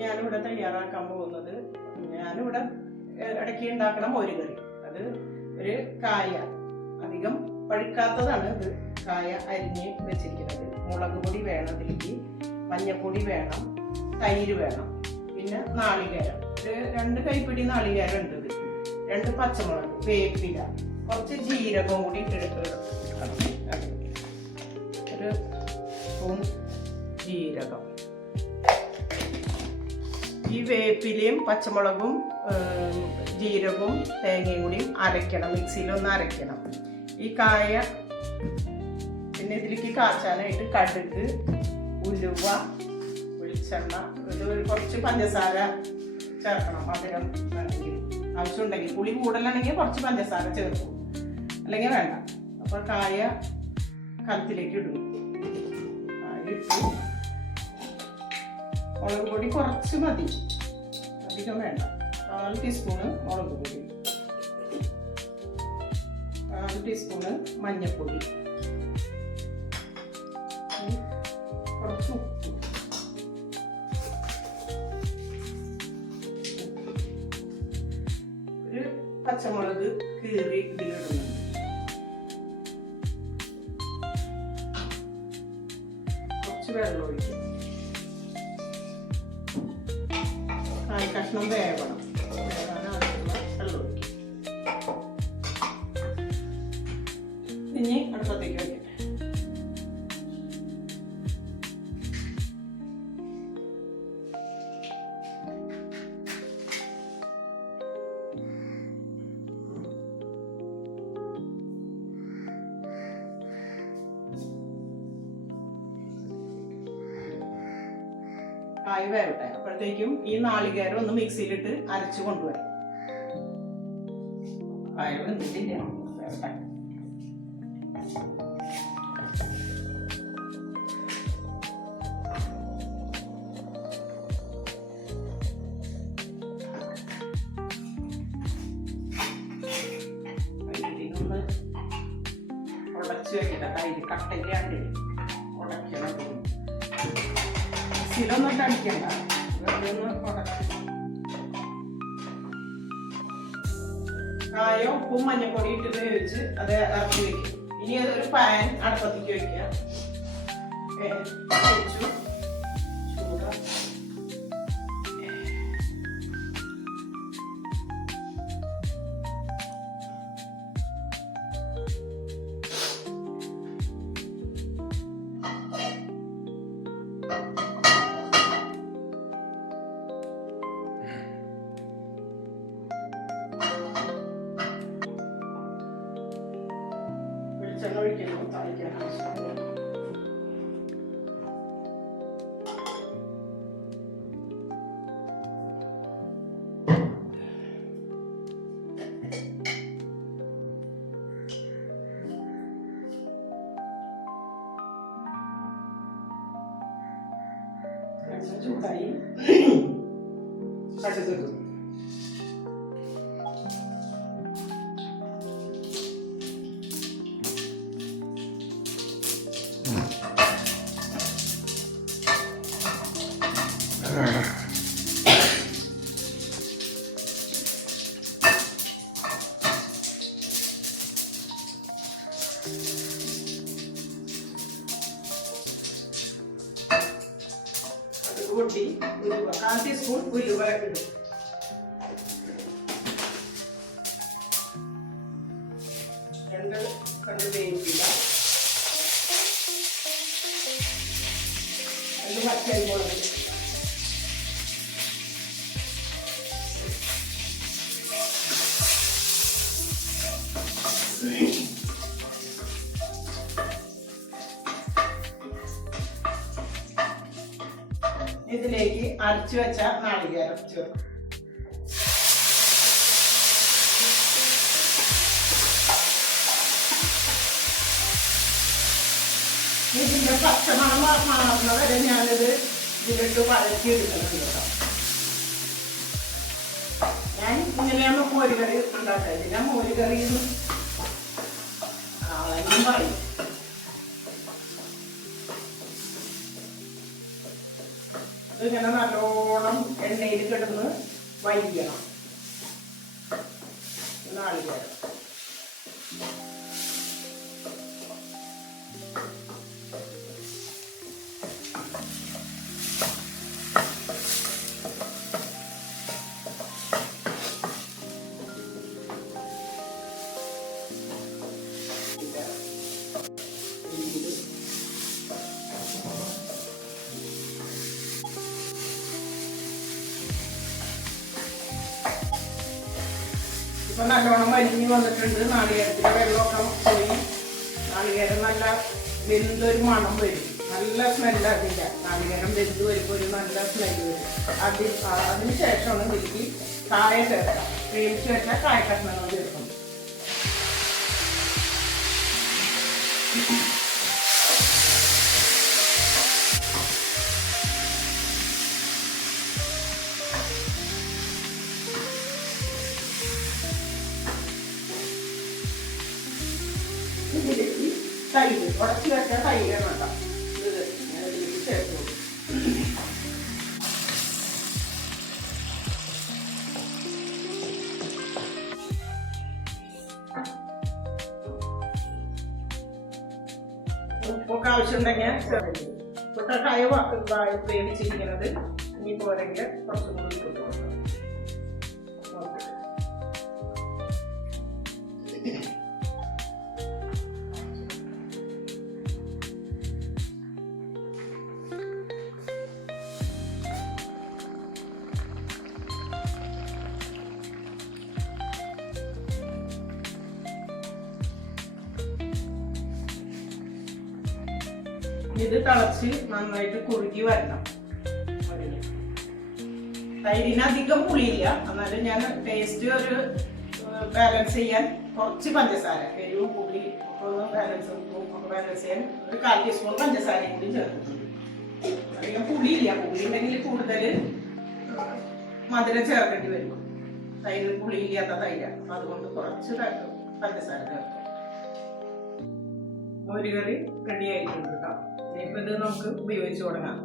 ഞാനിവിടെ തയ്യാറാക്കാൻ പോകുന്നത്, ഞാനിവിടെ ഇടയ്ക്ക് ഉണ്ടാക്കണ മോരുകറി. അത് ഒരു കായ, അധികം പഴുക്കാത്തതാണ് ഇത്. കായ അരിഞ്ഞ് വെച്ചിരിക്കുന്നത്. മുളക് പൊടി വേണം, ഇതിലേക്ക് മഞ്ഞപ്പൊടി വേണം, തൈര് വേണം, പിന്നെ നാളികേരം, ഒരു 2 കൈപ്പിടി നാളികേരം ഉണ്ട്, ഇത് 2 പച്ചമുളക്, വേപ്പില, കുറച്ച് ജീരകവും കൂടി ഇട്ടിട്ട് ഒരു സ്പൂൺ ജീരകം. ഈ വേപ്പിലയും പച്ചമുളകും ജീരകവും തേങ്ങയും കൂടി അരയ്ക്കണം, മിക്സിയിലൊന്ന് അരയ്ക്കണം. ഈ കായ പിന്നെ ഇതിലേക്ക് കാച്ചാനായിട്ട് കടുക്, ഉലുവ, വെളിച്ചെണ്ണ, ഇത് കുറച്ച് പഞ്ചസാര ചേർക്കണം. മധുരം വേണമെങ്കിൽ ആവശ്യമുണ്ടെങ്കിൽ, പുളി കൂടുതലാണെങ്കിൽ കുറച്ച് പഞ്ചസാര ചേർക്കും, അല്ലെങ്കിൽ വേണ്ട. അപ്പോൾ കായ കലത്തിലേക്ക് ഇടും. ഇട്ടു. മുളക് പൊടി കുറച്ച് മതി, അധികം വേണ്ട. 4 ടീസ്പൂണ് മുളക് പൊടി, 4 ടീസ്പൂണ് മഞ്ഞൾപ്പൊടി, കുറച്ച് ഉപ്പ്, ഒരു പച്ചമുളക് കീറി ഇതിലിടുന്നുണ്ട്, കുറച്ച് വെള്ളം ഒഴിക്കും. കായ് കഷ്ണം വേവണം, വേവാനാവശ്യമുള്ള വെള്ളം ഒഴിക്കും. ഇനി അടുപ്പത്തേക്ക് വയ്ക്കാം. കായ് വേവട്ടെ. അപ്പോഴത്തേക്കും ഈ നാളികേരം ഒന്ന് മിക്സിയിലിട്ട് അരച്ചു കൊണ്ടുവരാം. കായ വെന്തിട്ടില്ല, വേവട്ടെ. ഉടച്ചു വെക്കട്ടെ. തൈര് കട്ടയ്ക്കാണ്ട് ഉടക്കണം. മിക്സിയിലൊന്നും അടിക്കണ്ട, വെറുതെ ഒന്ന് ഉടച്ച്. കായ ഉപ്പും മഞ്ഞപ്പൊടി ഇട്ട് വേവിച്ച് അത് ഇറക്കി വെക്കും. ഇനി അതൊരു പാൻ അടുപ്പത്തേക്ക് വെക്കുക. വെച്ചു ചൂട. വെളിച്ചെണ്ണ ഒഴിക്കുന്നു താളിക്കാൻ ആവശ്യമുള്ള. ചൂടായി കടുക് ഇടും. പൊട്ടി 1/4 ടീസ്പൂൺ ഉലുവ ഇടും. രണ്ട് വേപ്പില, 2 പച്ചമുളക്, ഇതിലേക്ക് അരച്ചു വെച്ച നാളികേരം ചേർക്കും. ഇതിന്റെ പച്ചമണം മാറുന്ന വരെ ഞാനിത് ഇതിലിട്ട് വഴറ്റി എടുക്കുന്നുണ്ട് കേട്ടോ. ഞാൻ ഇങ്ങനെയാണ് മോരുകറി ഉണ്ടാക്കുക. ഇതിനെ മോരുകറി ആളെങ്കിലും പറയും. ഇങ്ങനെ നല്ലോണം എണ്ണയിൽ കിടന്ന് വൈകണം. നാളികേരം ഇപ്പൊ നല്ലോണം വലിഞ്ഞ് വന്നിട്ടുണ്ട്. നാളികേരത്തിന്റെ വെള്ളമൊക്കെ പോയി. നാളികേരം നല്ല വെന്തൊരു മണം വരും. നല്ല സ്മെല്ല് അതിൻ്റെ. നാളികേരം വെന്ത് വരുമ്പോൾ ഒരു നല്ല സ്മെല്ല് വരും. അതിന് ശേഷമാണ് ഇതിലേക്ക് കായ ചേർക്കാം. വേവിച്ച് വെച്ചാൽ കായ കഷ്ണങ്ങൾ ചേർക്കും. ഇതിലേക്ക് തൈര് ഉടച്ചു വെച്ച തൈര് വേണ്ട. ഇത് ഇതിലേക്ക് ചേർത്ത് കൊടുക്കും. ഉപ്പൊക്കെ ആവശ്യമുണ്ടെങ്കിൽ ചേർത്ത്. ഇപ്പോഴത്തെ കായ വേവിച്ചിരിക്കുന്നത് ഇനി പോരെങ്കിൽ കുറച്ചും കൂടി ഇട്ട് കൊടുക്കാം. ഇത് തിളച്ച് നന്നായിട്ട് കുറുകി വരണം. തൈരിന് അധികം പുളിയില്ല, എന്നാലും ഞാൻ ടേസ്റ്റ് ഒരു ബാലൻസ് ചെയ്യാൻ കുറച്ച് പഞ്ചസാര, എരിവും പുളി ഒന്ന് ബാലൻസ് ചെയ്യാൻ ഒരു 1/4 ടീസ്പൂൺ പഞ്ചസാരയും കൂടി ചേർത്തിട്ടുണ്ട്. അധികം പുളിയില്ല. പുളി ഉണ്ടെങ്കിൽ കൂടുതൽ മധുരം ചേർക്കേണ്ടി വരും. തൈര് പുളിയില്ലാത്ത തൈരാണ്, അപ്പം അതുകൊണ്ട് കുറച്ച് പഞ്ചസാര ചേർക്കും. മോരുകറി റെഡി ആയിട്ടുണ്ട് കേട്ടോ. ഇനിയിപ്പോൾ ഇത് നമുക്ക് ഉപയോഗിച്ച് തുടങ്ങാം.